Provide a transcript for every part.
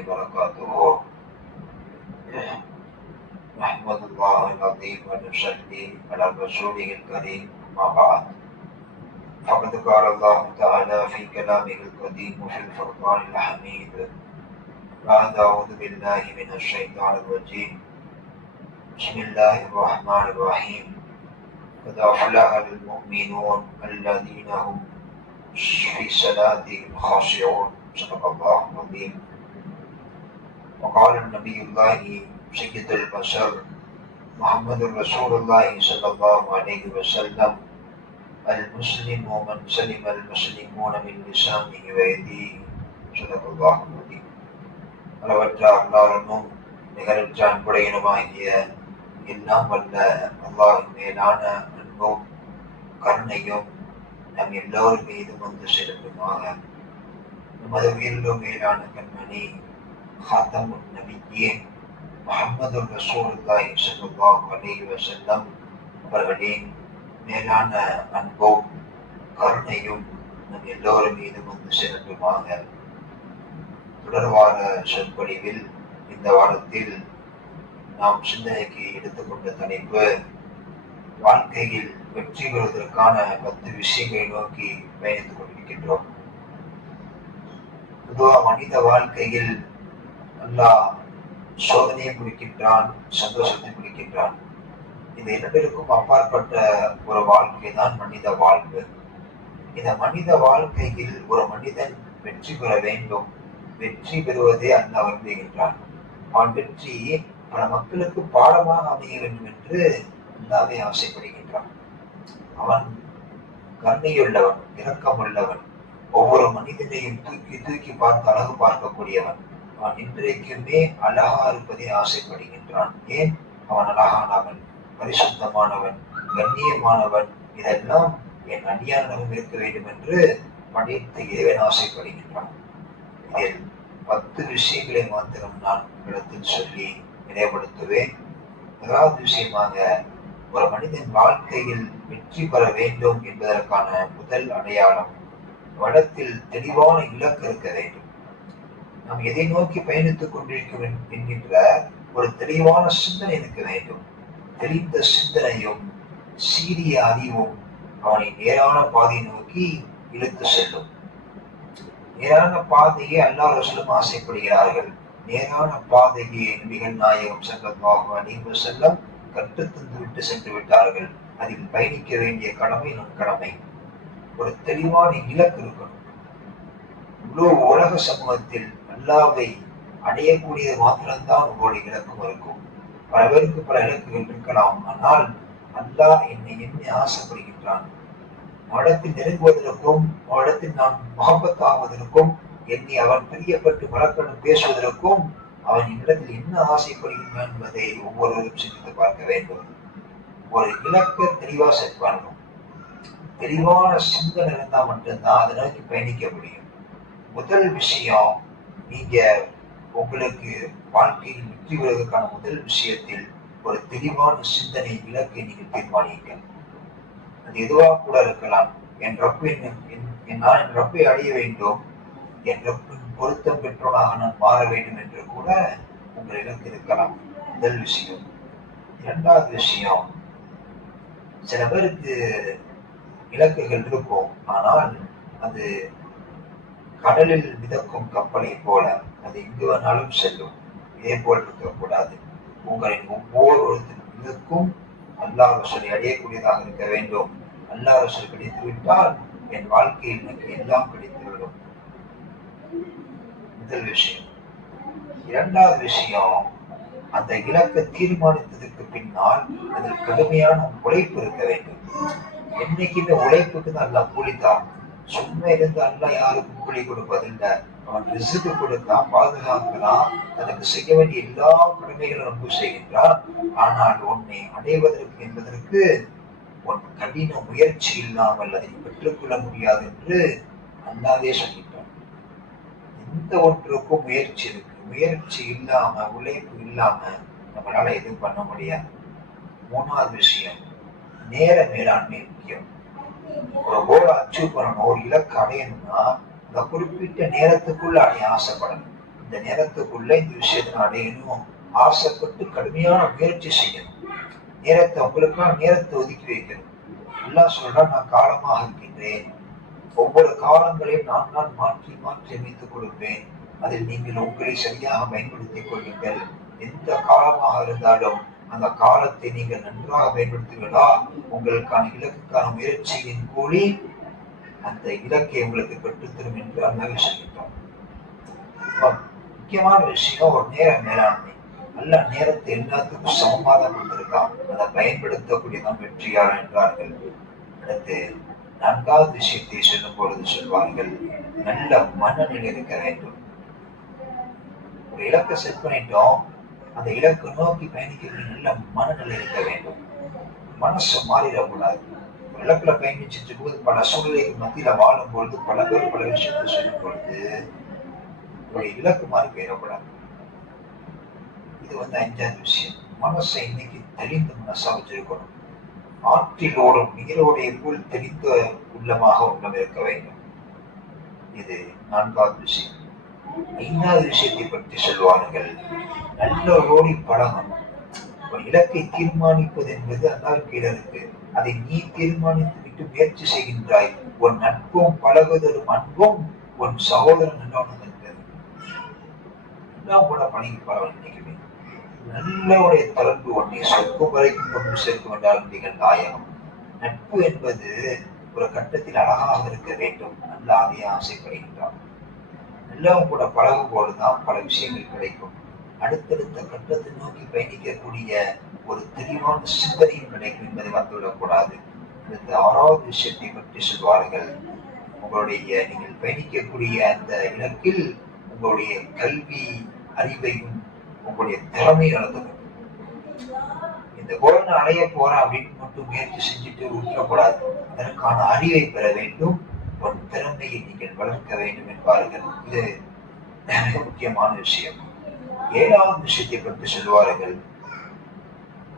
وبركاته. نحمد الله العظيم ونصلي على رسوله الكريم أما بعد. فقد قال الله تعالى في كلامه القديم وفي الفرقان الحميد بعد أعوذ بالله من الشيطان الرجيم. بسم الله الرحمن الرحيم. قد أفلح المؤمنون الذين هم في صلاتهم خاشعون. صدق الله العظيم. وقال النبي الله سيد البشر محمد رسول الله صلى الله عليه وسلم المسلم من سلم المسلمون من لسانه ويديه صدق الله العظيم அளவற்ற அல்லாரனும் நிகரற்ற அன்புடையனுமாகிய எல்லாம் வல்ல அல்லாஹின் மேலான அன்பும் கருணையும் நம் எல்லோரும் மீதும் வந்து செலுத்துமாக நமது உயிரிலும் மேலான கண்மணி ஹாத்தமுன் நபியே முகமது ரசூலுல்லாஹி ஸல்லல்லாஹு அலைஹி வஸல்லம் அவர்களே மேலான அன்பும் கருணையும் நம் எல்லோரும் மீது வந்து செலுத்துமாக. தொடர்வார சொற்பொழிவில் இந்த வாரத்தில் நாம் சிந்தனைக்கு எடுத்துக்கொண்ட தலைப்பு வாழ்க்கையில் வெற்றி பெறுவதற்கான பத்து விஷயங்களை நோக்கி பயணித்துக் கொண்டிருக்கின்றோம். பொதுவா மனித வாழ்க்கையில் அல்லாஹ் சோதனையை முடிக்கின்றான் சந்தோஷத்தை முடிக்கின்றான். இந்த இரண்டிற்கும் அப்பாற்பட்ட ஒரு வாழ்க்கை தான் மனித வாழ்வு. இந்த மனித வாழ்க்கையில் ஒரு மனிதன் வெற்றி பெற வேண்டும். வெற்றி பெறுவதே அல்ல விரும்புகின்றான். அவன் வெற்றி பல மக்களுக்கு பாடமாக அமைய வேண்டும் என்று அல்லாவே ஆசைப்படுகின்றான். அவன் கண்ணையுள்ளவன் இரக்கமுள்ளவன் ஒவ்வொரு மனிதனையும் தூக்கி தூக்கி பார்த்து அழகு பார்க்கக்கூடியவன். அவன் இன்றைக்குமே அழகா இருப்பதை ஆசைப்படுகின்றான். ஏன்? அவன் அழகானவன் பரிசுத்தமானவன் கண்ணியமானவன். இதெல்லாம் என் அந்நியானவன் இருக்க வேண்டும் என்று படைத்த இறைவன் ஆசைப்படுகின்றான். இதில் பத்து விஷயங்களை மாத்திரம் நான் இடத்தில் சொல்லி நினைவுபடுத்துவேன். முதலாவது விஷயமாக ஒரு மனிதன் வாழ்க்கையில் வெற்றி பெற வேண்டும் என்பதற்கான முதல் அடையாளம் வளத்தில் தெளிவான இலக்கு இருக்க வேண்டும். நாம் எதை நோக்கி பயணித்துக் கொண்டிருக்கிறோம் என்கின்ற ஒரு தெளிவான சிந்தனை இருக்க வேண்டும். தெளிந்த சிந்தனையும் சீரிய அறிவும் அவனை நேரான பாதையை நோக்கி இழுத்து செல்லும். நேரான பாதையை அல்லா ரசூலும் ஆசைப்படுகிறார்கள். நேரான பாதையை நபிகள் நாயகம் சங்கமாக அணிவு செல்லம் கற்று விட்டு சென்று விட்டார்கள். அதில் பயணிக்க வேண்டிய கடமை நம் கடமை. ஒரு தெளிவான இலக்கு இருக்கணும். இவ்வளோ உலக சமூகத்தில் அல்லாவை அடையக்கூடிய மாத்திரம்தான் உங்களுடைய இலக்கும் இருக்கும். பல பேருக்கு பல இலக்குகள் இருக்கலாம். ஆனால் அல்லாஹ் என்னை எண்ணி ஆசைப்படுகின்றான். அவடத்தில் நெருங்குவதற்கும் அவடத்தில் நான் முகப்பத்தாகுவதற்கும் என்னை அவன் பிரியப்பட்டு வழக்கணும் பேசுவதற்கும் அவன் என்னிடத்தில் என்ன ஆசைப்படுகின்றான் என்பதை ஒவ்வொருவரும் சிந்தித்து பார்க்க வேண்டும். ஒரு இலக்க தெளிவா செட் பண்ணணும் தெளிவான சிந்தனை இருந்தால் மட்டும்தான் அதை நோக்கி பயணிக்க முடியும். முதல் விஷயம் நீங்க உங்களுக்கு வாழ்க்கையில் வெற்றி பெறுவதற்கான முதல் விஷயத்தில் ஒரு தெளிவான சிந்தனை இலக்கை நீங்கள் தீர்மானிக்க அது எதுவாக கூட இருக்கலாம். என் ரப்பு நான் என் ரப்பை அடைய வேண்டும். என் ரப்பின் பொருத்தம் பெற்றோனாக நான் மாற வேண்டும் என்று கூட உங்கள் இலக்கு இருக்கலாம். முதல் விஷயம். இரண்டாவது விஷயம். சில பேருக்கு இலக்குகள் இருக்கும். ஆனால் அது கடலில் மிதக்கும் கப்பலை போல அது எங்கு வேணாலும் செல்லும். இதே போல் இருக்கக்கூடாது. உங்களின் ஒவ்வொரு மிதக்கும். அல்லாஹ் ரசூலை அடையக்கூடியதாக இருக்க வேண்டும். அல்லாஹ் ரசூல் கிடைத்துவிட்டால் என் வாழ்க்கையில் எனக்கு எல்லாம் கிடைத்துவிடும். முதல் விஷயம். இரண்டாவது விஷயம் அந்த இலக்கை தீர்மானித்ததற்கு பின்னால் அதில் கடுமையான உழைப்பு இருக்க வேண்டும். என்னைக்குமே உழைப்புக்கு தான் அல்லா கூலித்தான் சும்மா இருந்து அல்லா யாருக்கும் கூலி கொடுப்பதில்லை. அவன் ரிசுக்கு கொடுத்தான் பாதுகாக்கிறான். அதற்கு செய்ய வேண்டிய எல்லா கடமைகளும் ரொம்ப செய்கின்றான். ஆனால் உன்னை அடைவதற்கு என்பதற்கு உன் கடின முயற்சி இல்லாமல் அதை பெற்றுக்கொள்ள முடியாது என்று அண்ணாவே சொல்லிட்டான். எந்த ஒன்றுக்கும் முயற்சி இருக்கு. முயற்சி இல்லாம உழைப்பு இல்லாம நம்மளால எதுவும் பண்ண முடியாது. மூணாவது விஷயம் நேர மேலாண்மை முக்கியம். ஒரு கோலை அச்சீவ் பண்ணணும். ஒரு இலக்கு அடையணும்னா அந்த குறிப்பிட்ட நேரத்துக்குள்ள அடைய ஆசைப்படணும் இந்த இந்த நேரத்துக்குள்ள இந்த விஷயத்தை அடையணும் ஆசைப்பட்டு கடுமையான முயற்சி செய்யணும் நேரத்தை உங்களுக்கான நேரத்தை ஒதுக்கி வைக்கணும். எல்லாம் சொல்றா நான் காலமாக இருக்கின்றேன். ஒவ்வொரு காலங்களையும் நான் நான் மாற்றி மாற்றி அமைத்துக் கொடுப்பேன். அதில் நீங்கள் உங்களை சரியாக பயன்படுத்திக் கொள்ளுங்கள். எந்த காலமாக இருந்தாலும் அந்த காலத்தை நீங்கள் நன்றாக பயன்படுத்துவீர்களா? உங்களுக்கான இலக்குக்கான முயற்சியின் கூலி அந்த இலக்கை உங்களுக்கு பெற்றுத்தரும் என்று அல்லாஹ் சொல்லிட்டோம் முக்கியமான விஷயம் ஒரு நேர மேலாண்மை. நல்ல நேரத்தை எல்லாத்துக்கும் சமமாக கொடுத்திருக்கான் அதை பயன்படுத்தக்கூடியதான் வெற்றியாளர் என்றார்கள். அடுத்து நான்காவது விஷயத்தை சொல்லும் பொழுது சொல்வார்கள் நல்ல மனநிலை இருக்க வேண்டும். ஒரு இலக்கை செட் பண்ணிட்டோம் அந்த இலக்கை நோக்கி பயணிக்கக்கூடிய நல்ல மனநிலை இருக்க வேண்டும். மனசு மாறிடக்கூடாது. இலக்குல பயணிச்சுட்டு போது பல சூழ்நிலைக்கு மத்தியில வாழும் பொழுது பல பேர் பல விஷயத்தை சொல்லும் பொழுது உங்களுடைய இலக்கு மாதிரி போயிடக்கூடாது இது வந்து அஞ்சாவது விஷயம். மனசை இன்னைக்கு தெளிந்த மனசா வச்சிருக்கணும். ஆற்றில் ஓடும் நீரோடைய போல் தெளிந்த உள்ளமாக உள்ளம் இருக்க வேண்டும். இது நான்காவது விஷயம். ஐந்தாவது விஷயத்தை பற்றி சொல்வார்கள் நல்லவரோடி பழகணும். ஒரு இலக்கை தீர்மானிப்பது என்பது அல்லாஹ் கீழே இருக்கு. அதை நீ தீர்மானித்து விட்டு முயற்சி செய்கின்றாய். உன் நட்பும் பழகுதலும் அன்பும் உன் சகோதரன் நல்லவனும் இருக்கிறது. கூட பழகி பரவல் நினைக்கிறேன். நல்லவுடைய தொடர்பு ஒன்றை சொற்கும் வரைக்கும் கொண்டு சேர்க்கும் என்றால் நீங்கள் தாயகம். நட்பு என்பது ஒரு கட்டத்தில் அழகாக இருக்க வேண்டும். நல்ல அதை ஆசைப்படுகின்றான். நல்லவங்க கூட பழகும் போதுதான் பல விஷயங்கள் கிடைக்கும். அடுத்தடுத்த கட்டத்தை நோக்கி பயணிக்கக்கூடிய ஒரு தெளிவான சிந்தனையும் கிடைக்கும் என்பதை வந்துவிடக்கூடாது அடுத்த ஆறாவது விஷயத்தை பற்றி சொல்வார்கள். உங்களுடைய நீங்கள் பயணிக்கக்கூடிய அந்த இலக்கில் உங்களுடைய கல்வி அறிவையும் உங்களுடைய திறமை வளர்த்து இந்த கோலனை அடைய போறேன் அப்படின்னு மட்டும் முயற்சி செஞ்சுட்டு விட்டுறக்கூடாது அதற்கான அறிவை பெற வேண்டும். ஒரு திறமையை நீங்கள் வளர்க்க வேண்டும் என்பார்கள். இது மிக முக்கியமான விஷயம். ஏழாவது விஷயத்தை பற்றி சொல்வார்கள்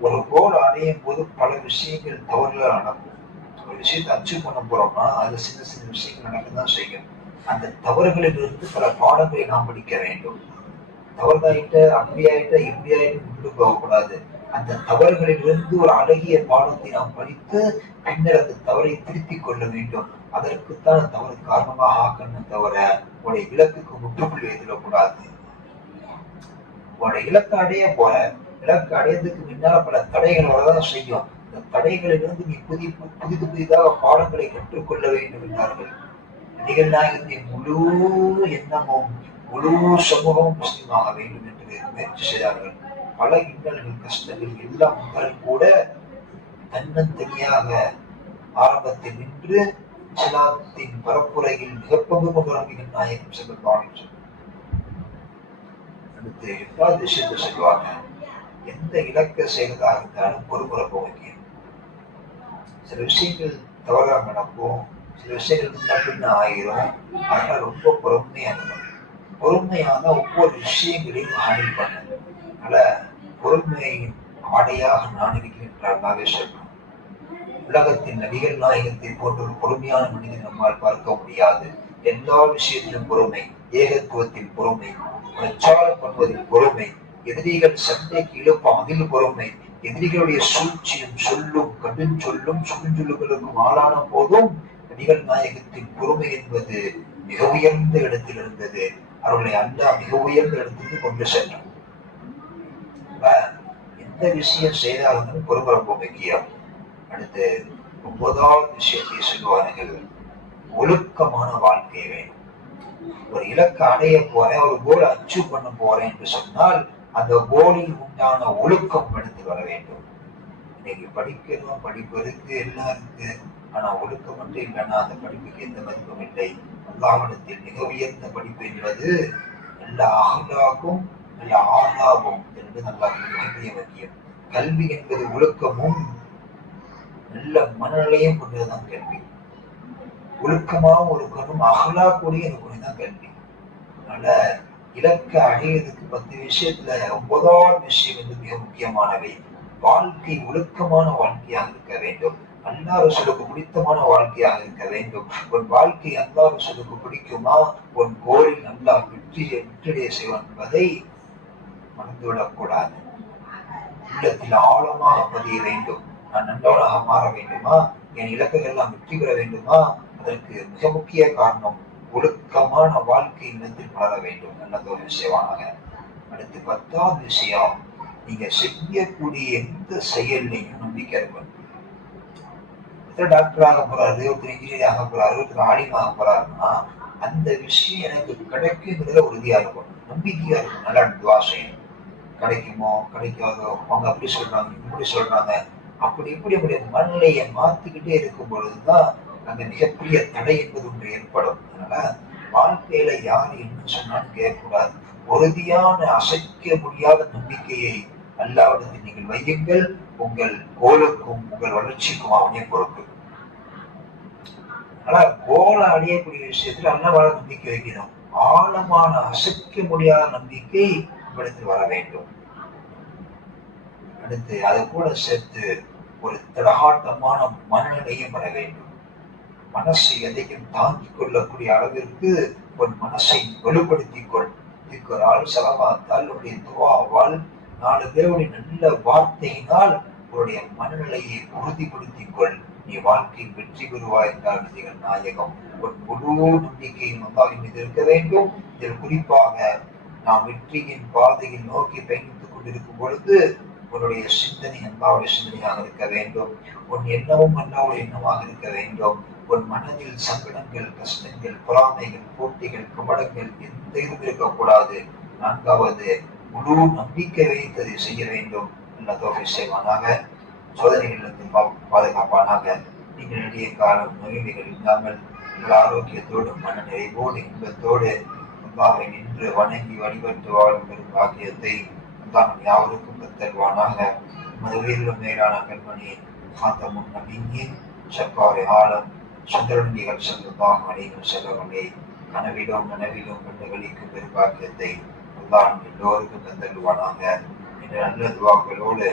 ஒரு கோல் அடையும் போது பல விஷயங்கள் தவறுகள் நடக்கும். ஒரு விஷயத்தை அச்சீவ் பண்ண போறோம்னா அது சின்ன சின்ன விஷயங்கள் நடக்கதான் செய்யும். அந்த தவறுகளிலிருந்து பல பாடங்களை நாம் படிக்க வேண்டும். தவறுதாயிட்ட அப்படி ஆயிட்ட இப்படி ஆயிட்டு போகக்கூடாது. அந்த தவறுகளிலிருந்து ஒரு அழகிய பாடத்தை நாம் படித்து பின்னர் அந்த தவறை திருத்திக் கொள்ள வேண்டும். அதற்குத்தான் தவறு காரணமாக ஆக்கணும் தவிர உடைய இலக்குக்கு முற்றுப்புள்ளி வைத்திடக்கூடாது. உடைய இலக்கை அடைய போற இலக்கு அடையறதுக்கு முன்னால பல தடைகள் வரதான் செய்யும். இந்த தடைகளிலிருந்து நீ புதி புதிது புதிதாக பாடங்களை கற்றுக்கொள்ள வேண்டும் என்றார்கள். நிகழ்நாயகத்தின் முழு எண்ணமும் முழு சமூகமும் முஸ்லீமாக வேண்டும் என்று முயற்சி செய்தார்கள். பல இன்னல்கள் கஷ்டங்கள் எல்லாம் முதல் கூட தன்னந்தனியாக ஆரம்பத்தில் நின்று இஸ்லாத்தின் பரப்புரையில் மிகப்பங்கு கொண்டு நபிகள் நாயகம் செல்வாங்க அடுத்து எட்டாவது விஷயத்தை சொல்லுவாங்க எந்த இலக்க செய்வதாக இருந்தாலும் பொறுப்புறப்ப முக்கியம் சில விஷயங்கள் தவறாக நடக்கும் சில விஷயங்கள் முன்ன ஆயிரும். ஆனால் ரொம்ப பொறுமையாக இருக்கணும் பொறுமையான ஒவ்வொரு விஷயங்களையும் ஹேண்டில் பண்ண அதனால பொறுமையின் ஆடையாக நான் இருக்கின்றார்களாக சொல்லணும் உலகத்தின் நடிகர் நாயகத்தை போன்ற ஒரு பொறுமையான மனிதன் நம்மால் பார்க்க முடியாது. எல்லா விஷயத்திலும் பொறுமை ஏகத்துவத்தில் பொறுமை பிரச்சாரம் பண்ணுவதில் பொறுமை எதிரிகள் சண்டைக்கு இழுப்பம் அதில் பொறுமை எதிரிகளுடைய சூழ்ச்சியும் சொல்லும் கடும் சொல்லும் சுடுஞ்சொல்லுகளுக்கும் ஆளான போதும் நபிகள் நாயகத்தின் பொறுமை என்பது மிக உயர்ந்த இடத்தில் இருந்தது. அவர்களை அல்லா மிக உயர்ந்த இடத்துக்கு கொண்டு சென்றார் எந்த விஷயம் செய்தாலும் பொறுமை ரொம்ப முக்கியம். அடுத்து ஒன்பதாவது விஷயத்தை சொல்லுவார்கள். ஒழுக்கமான வாழ்க்கை வேணும் ஒரு இலக்கை அடைய போறேன் ஒரு கோல் அச்சீவ் பண்ண போறேன் என்று சொன்னால் அந்த கோலில் உண்டான ஒழுக்கம் எடுத்து வர வேண்டும். இன்னைக்கு படிக்கணும் படிப்பு இருக்கு எல்லாம் இருக்கு. ஆனா ஒழுக்கம் மட்டும் இல்லைன்னா அந்த படிப்புக்கு எந்த மதிப்பும் இல்லை. அல்லாவிடத்தில் மிக உயர்ந்த படிப்பு என்பது நல்ல அகலாகும் நல்ல ஆதாகும் என்று நல்லா மிக முக்கியம் கல்வி என்பது ஒழுக்கமும் நல்ல மனநிலையும் கொண்டதுதான் கல்வி. ஒழுக்கமாகவும் இருக்கணும் அகலா கூடிய தான் கல்வி. அதனால இலக்கை அடையிறதுக்கு பத்து விஷயத்துல ஒன்பதாவது விஷயம் வந்து மிக முக்கியமானவை. வாழ்க்கை ஒழுக்கமான வாழ்க்கையாக இருக்க வேண்டும். அல்லா ரசூலுக்கு பிடித்தமான வாழ்க்கையாக இருக்க வேண்டும். உன் வாழ்க்கை அல்லா ரசூலுக்கு பிடிக்குமா? உன் கோரில் நல்லா வெற்றியை வெற்றிடைய செய்வான். என்பதை மறந்துவிடக்கூடாது. உள்ளத்தில் ஆழமாக பதிய வேண்டும். நான் நல்லவனாக மாற வேண்டுமா? என் இலக்குகள் எல்லாம் வெற்றி பெற வேண்டுமா? அதற்கு மிக முக்கிய காரணம் ஒழுக்கமான வாழ்க்கை நிலத்தில் வளர வேண்டும் என்னது ஒரு விஷயமானாங்க அடுத்து பத்தாவது விஷயம் நீங்க செய்யக்கூடிய எந்த செயல்லையும் நம்பிக்கை இருக்கும் ஒருத்தர் டாக்டர் ஆக போறாரு ஒருத்தர் இன்ஜினியர் ஆக போறாரு ஒருத்தர் ஆலிமாக போறாருன்னா அந்த விஷயம் எனக்கு கிடைக்குங்கிறத உறுதியா இருக்கும் நம்பிக்கையா இருக்கும் நல்லா துவா செய்யணும். கிடைக்குமோ கிடைக்காதோ அவங்க அப்படி சொல்றாங்க இப்படி சொல்றாங்க. அப்படி இப்படி அப்படி மண்ணிலையை மாத்திக்கிட்டே இருக்கும் பொழுதுதான் அந்த மிகப்பெரிய தடை என்பது ஒன்று ஏற்படும். அதனால வாழ்க்கையில யார் என்ன சொன்னாலும் கேட்கக்கூடாது. உறுதியான அசைக்க முடியாத நம்பிக்கையை அல்லாவிடத்தில் நீங்கள் வையுங்கள். உங்கள் கோலுக்கும் உங்கள் வளர்ச்சிக்கும் அவனே பொறுப்பு ஆனா கோலை அடையக்கூடிய விஷயத்துல அன்னவாழ நம்பிக்கை வைக்கணும். ஆழமான அசைக்க முடியாத நம்பிக்கை உங்களிடத்தில் வர வேண்டும். அடுத்து அது கூட சேர்த்து ஒரு திடகாட்டமான மனநிலையும் வர வேண்டும். மனசை எதையும் தாங்கிக் கொள்ளக்கூடிய அளவிற்கு உன் மனசை வலுப்படுத்திக் கொள் திக்குறால் செலவாத்தால் உன்னுடைய துவாவால் நாலு பேருடைய நல்ல வார்த்தையினால் உன்னுடைய மனநிலையை உறுதிப்படுத்திக் கொள் நீ வாழ்க்கை வெற்றி பெறுவாய் என்றால் விஜயன் நாயகம். உன் முழு நம்பிக்கையும் அல்லாவின் மீது இருக்க வேண்டும். இதில் குறிப்பாக நாம் வெற்றியின் பாதையில் நோக்கி பயணித்துக் கொண்டிருக்கும் பொழுது உன்னுடைய சிந்தனை அல்லாவுடைய சிந்தனையாக இருக்க வேண்டும். உன் எண்ணமும் அல்லாவுடைய எண்ணமாக இருக்க வேண்டும். உன் மனதில் சங்கடங்கள் கஷ்டங்கள் பொறாமைகள் போட்டிகள் கபடங்கள் எந்த இதுவும் இருக்கக்கூடாது. நான்காவது முழு நம்பிக்கை வைத்ததை செய்ய வேண்டும். என்ற தோகை செய்வானாக. சோதனைகளிலிருந்து பாதுகாப்பானாக. நீங்கள் நெடிய காலம் மகிழ்வுகள் இல்லாமல் உங்கள் ஆரோக்கியத்தோடு மன நிறைவோடு இன்பத்தோடு அல்லாவை நின்று வணங்கி வழிபட்டு வாழும் பெரும் பாக்கியத்தை அல்லாஹ் யாவருக்கும் தருவானாக. மதுவையிலும் மேலான கண்மணி காத்தமும் நபியின் சப்பாறை ஆழம் சுந்தரண்டிகள் செல்வதாக அனைவரும் செல்லவனே கனவிலும் நனவிலும் கண்டு கழிக்கும் பெரும்பாக்கியத்தை அல்லாஹ் எல்லோருக்கும் தந்தருவானாக என்ற நல்ல துவாக்களோடு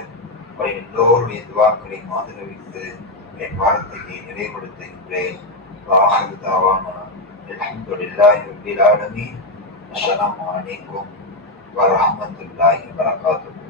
அப்படி எல்லோருடைய துவாக்களை ஆதரவித்து என் வார்த்தையை நிறைவுபடுத்துகின்றேன். வாஹர் தாவானா. அல்ஹம்துலில்லாஹி ரப்பில் ஆலமீன். அஸ்ஸலாமு அலைக்கும் வரஹ்மத்துல்லாஹி வபரகாத்துஹு.